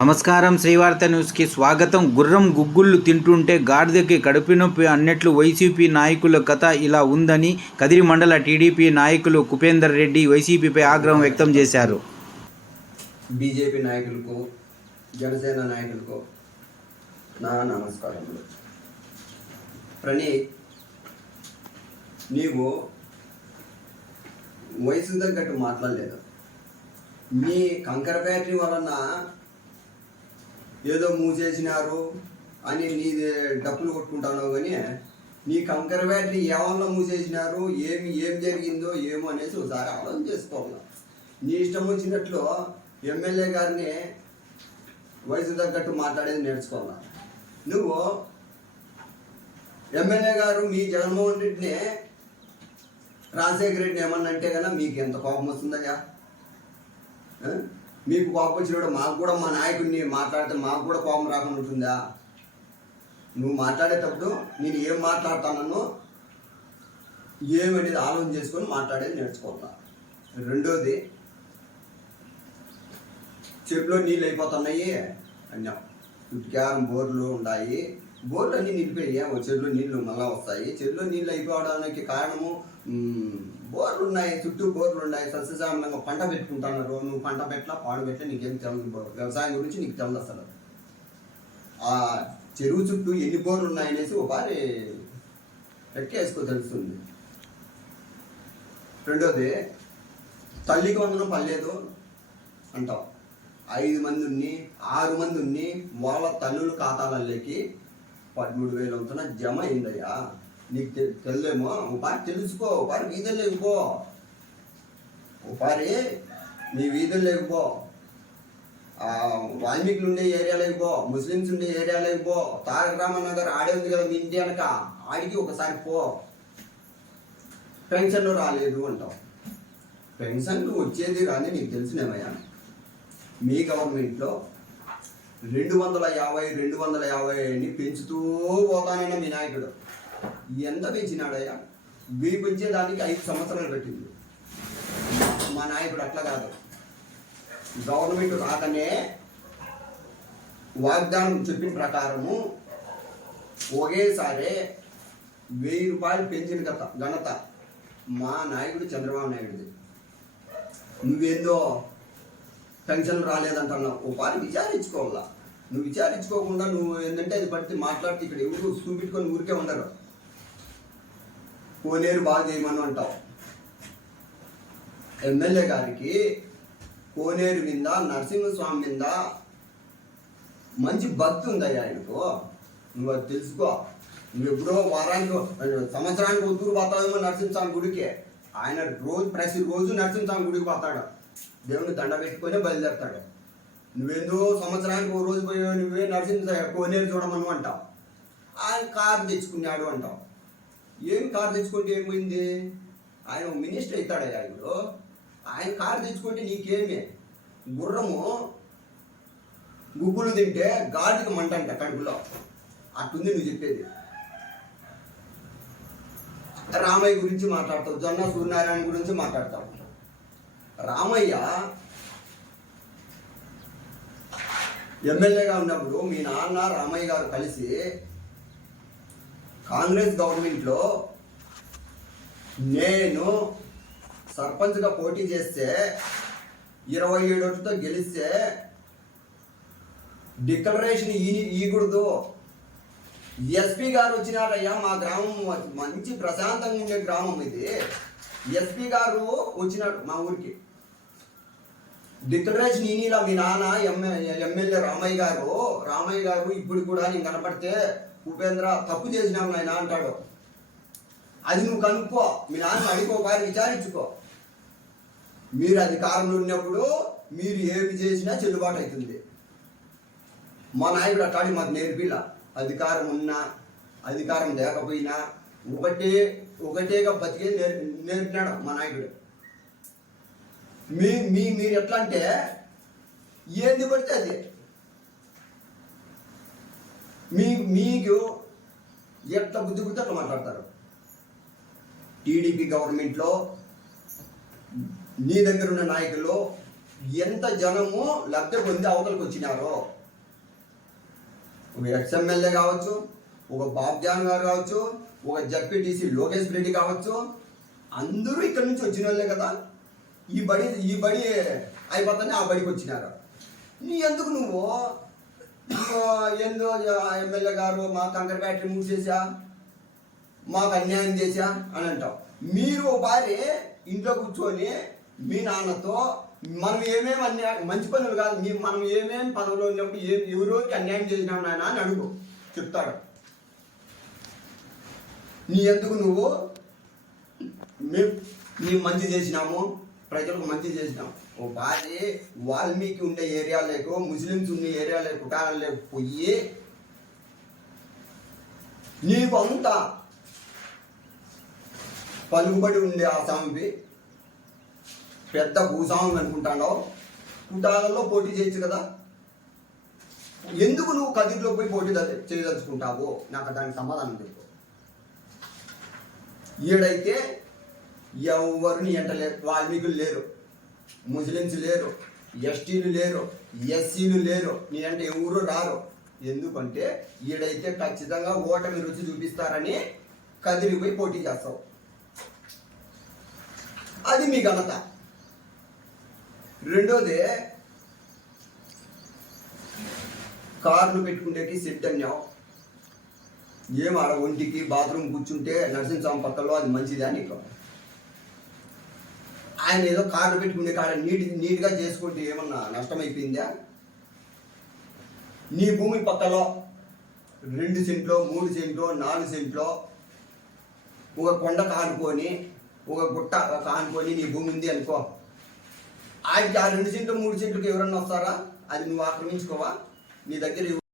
నమస్కారం, శ్రీవార్త న్యూస్కి స్వాగతం. గుర్రం గుగ్గుళ్ళు తింటుంటే గాడిదకి కడుపు నొప్పి అన్నట్లు వైసీపీ నాయకుల కథ ఇలా ఉందని కదిరి మండల టీడీపీ నాయకులు కుపేందర్ రెడ్డి వైసీపీపై ఆగ్రహం వ్యక్తం చేశారు. బీజేపీ నాయకులకు, జనసేన నాయకులకు నా నమస్కారములు. ప్రణీత్, నీవు వయసు తగ్గట్టు మాట్లాడలేదు. మీ కంకర ఫ్యాక్టరీ వలన ఏదో మూసేసినారు అని నీ డప్పులు కొట్టుకుంటాను, కానీ నీ కంకర ఫ్యాక్టరీ ఏమన్నా మూసేసినారు, ఏం జరిగిందో ఏమో అనేసి ఒకసారి ఆలోచన చేసుకోవాలి. నీ ఇష్టం వచ్చినట్లు ఎమ్మెల్యే గారిని వయసు తగ్గట్టు మాట్లాడేది నేర్చుకోవాలి. నువ్వు ఎమ్మెల్యే గారు మీ జగన్మోహన్ రెడ్డిని, రాజశేఖర రెడ్డిని ఏమన్నా అంటే కన్నా మీకు ఎంత కోపం వస్తుందయ్యా? మీకు కోపం వచ్చినప్పుడు మాకు కూడా మా నాయకుడిని మాట్లాడితే మాకు కూడా కోపం రాకుండా ఉంటుందా? నువ్వు మాట్లాడేటప్పుడు నేను ఏం మాట్లాడతానో ఏమనేది ఆలోచన చేసుకొని మాట్లాడేది నేర్చుకోవాలి. రెండోది, చెరువులో నీళ్ళు అయిపోతున్నాయి అన్నాం. చుట్టుకారం బోర్లు ఉన్నాయి, బోర్లు అన్నీ నిలిపోయాయి. చెరువులో నీళ్ళు మళ్ళీ వస్తాయి. చెరువులో నీళ్ళు అయిపోవడానికి కారణము బోర్లు ఉన్నాయి, చుట్టూ బోర్లు ఉన్నాయి. సస్యశామలంగా పంట పెట్టుకుంటున్నారు. నువ్వు పంట పెట్టలా, పాడు పెట్టలా, నీకేం తెలదు. వ్యవసాయం గురించి నీకు తెలదు అసలు. ఆ చెరువు చుట్టూ ఎన్ని బోర్లు ఉన్నాయనేసి ఒకసారి ఎక్కేసుకో, తెలుస్తుంది. రెండోది, తల్లికి వందనం పర్లేదు అంటావు. 5 మంది ఉన్ని 6 మంది ఉన్ని వాళ్ళ తల్లుల ఖాతాలలోకి 13,000 వంతున జమ అయిందయ్యా. నీకు తెలియదేమో. ఒకసారి తెలుసుకో. ఒకసారి వీధులు లేకపో, ఒకసారి నీ వీధులు లేకపో, వాల్మీకులు ఉండే ఏరియా లేకపో, ముస్లిమ్స్ ఉండే ఏరియా లేకపో, తారక రామనగర్ ఆడే ఉంది కదా మీ ఇంటి వెనక, ఆడికి ఒకసారి పో. పెన్షన్లు రాలేదు అంటావు. పెన్షన్లు వచ్చేది కానీ నీకు తెలిసినేమయ్యా? మీ గవర్నమెంట్లో 250 అని పెంచుతూ పోతానైనా మీ నాయకుడు ఎంత పెంచినాడయ్యా? పెంచేదానికి 5 సంవత్సరాలు పెట్టింది. మా నాయకుడు అట్లా కాదు. గవర్నమెంట్ రాకనే వాగ్దానం చెప్పిన ప్రకారము ఒకేసారి 1000 రూపాయలు పెంచిన ఘనత మా నాయకుడు చంద్రబాబు నాయుడుది. నువ్వేందో పెన్షన్ రాలేదంటున్నావు. ఒకసారి విచారించుకోవాలా. నువ్వు విచారించుకోకుండా నువ్వు ఏంటంటే అది పడితే మాట్లాడితే ఇక్కడ ఎవరు చూపెట్టుకొని ఊరికే ఉండరు. కోనేరు బాగా చేయమని అంటావు. ఎమ్మెల్యే గారికి కోనేరు మీద, నరసింహస్వామి మీద మంచి భక్తి ఉందయ్యా ఆయనకు. నువ్వు అది తెలుసుకో. నువ్వు ఎప్పుడో సంవత్సరానికి ఉత్తూరు పోతావేమో నరసింహస్వామి గుడికి. ఆయన ప్రతిరోజు నరసింహస్వామి గుడికి పోతాడు. దేవుని దండ పెట్టుకొని బయలుదేరుతాడు. నువ్వేందో సంవత్సరానికి ఓ రోజు పోయి నువ్వే నరసింహ కోనేరు చూడమను అంటావు. ఆయన కారు తెచ్చుకున్నాడు అంటావు. ఏం కారు తెచ్చుకుంటే ఏమైంది? ఆయన మినిస్టర్ అవుతాడయ్యా ఇప్పుడు. ఆయన కారు తెచ్చుకుంటే నీకేమి? గుర్రము గుగ్గులు తింటే గాడికి మంట అంట కడుపులో. అట్టుంది నువ్వు చెప్పేది. రామయ్య గురించి మాట్లాడతావు, జొన్న సూర్యనారాయణ గురించి మాట్లాడతావు. రామయ్య ఎమ్మెల్యేగా ఉన్నప్పుడు మీ నాన్న రామయ్య గారు కలిసి కాంగ్రెస్ గవర్నమెంట్లో నేను సర్పంచ్గా పోటీ చేస్తే 27 ఓట్లతో గెలిస్తే డిక్లరేషన్ ఈకూడదు. ఎస్పీ గారు వచ్చినారయ్యా. మా గ్రామం మంచి ప్రశాంతంగా ఉండే గ్రామం ఇది. ఎస్పీ గారు వచ్చినాడు మా ఊరికి. డిక్లరేషన్ ఈనీలా మీ నాన్న ఎమ్మెల్యే రామయ్య గారు ఇప్పుడు కూడా నేను కనపడితే ఉపేంద్ర తప్పు చేసినావు నాయన అంటాడు. అది నువ్వు కనుక్కో. మీ నాన్న అడిగోకారి విచారించుకో. మీరు అధికారంలో ఉన్నప్పుడు మీరు ఏమి చేసినా చెల్లుబాటు అవుతుంది. మా నాయకుడు అట్లాడి మాకు నేర్పిలా. అధికారం ఉన్నా అధికారం లేకపోయినా ఒకటేగా బతికే నేర్పినాడు మా నాయకుడు. మీరు ఎట్లా అంటే ఏంది పడితే అది మీకు ఎట్లా బుద్ధి అట్లా మాట్లాడతారు. టీడీపీ గవర్నమెంట్లో నీ దగ్గర ఉన్న నాయకులు ఎంత జనము లబ్ధి పొంది అవతలకు వచ్చినారో, ఒక ఎక్స్ఎమ్మెల్యే కావచ్చు, ఒక బాబ్జాన్ గారు కావచ్చు, ఒక జడ్పీటీసీ లోకేష్ రెడ్డి కావచ్చు, అందరూ ఇక్కడ నుంచి వచ్చిన వాళ్ళే కదా. ఈ బడి అయిపోతానే ఆ బడికి వచ్చినారు. నీ ఎందుకు నువ్వు ఏందో ఎమ్మెల్యే గారు మా కంకర ఫ్యాక్టరీ మూసేసా, మాకు అన్యాయం చేశా అని అంటావు. మీరు ఓ భార్య ఇంట్లో కూర్చొని మీ నాన్నతో మనం ఏమేమి అన్యాయం, మంచి పనులు కాదు, మనం ఏమేమి పనులు ఉన్నప్పుడు ఎవరోకి అన్యాయం చేసినాం నాయన అని అడుగు, చెప్తాడు. నీ ఎందుకు నువ్వు నీ మంచి చేసినాము, ప్రజలకు మంచి చేసినాం. ఓ భార్య వాల్మీకి ఉండే ఏరియాలకు, ముస్లిమ్స్ ఉండే ఏరియాలకు కాలంలోకి పోయి నీకు అంతా పలుకుబడి ఉండే ఆ స్వామికి పెద్ద భూస్వామి అనుకుంటానో కుటాలలో పోటీ చేయొచ్చు కదా. ఎందుకు నువ్వు కదిరిలో పోయి పోటీ చేయదలుచుకుంటావు? నాకు దానికి సమాధానం చెప్పు. ఈడైతే ఎవరిని ఎంటలేరు, వాల్మీకులు లేరు, ముస్లిమ్స్ లేరు, ఎస్టీలు లేరు, ఎస్సీలు లేరు, నీ అంటే ఎవరు రారు. ఎందుకంటే ఈడైతే ఖచ్చితంగా ఓటమి రుచి చూపిస్తారని కదిరిపోయి పోటీ చేస్తావు. అది మీ ఘనత. రెండోది, కార్లు పెట్టుకుంటేకి సెట్ అన్నావు. ఏం ఆడ ఒంటికి బాత్రూమ్ కూర్చుంటే నరసింహస్వామి పక్కలో అది మంచిదా నీకు? ఆయన ఏదో కార్లు పెట్టుకునే కాడ నీట్గా చేసుకుంటే ఏమన్నా నష్టమైపోయిందా? నీ భూమి పక్కలో 2 సెంట్లో 3 సెంట్లో 4 సెంట్లో ఒక కొండ కానుకొని, ఒక గుట్ట కానుకొని నీ భూమి ఉంది అనుకో, ఆడికి ఆ 2 సెంట్లు 3 సెంట్లకు ఎవరన్నా వస్తారా? అది నువ్వు ఆక్రమించుకోవా? నీ దగ్గర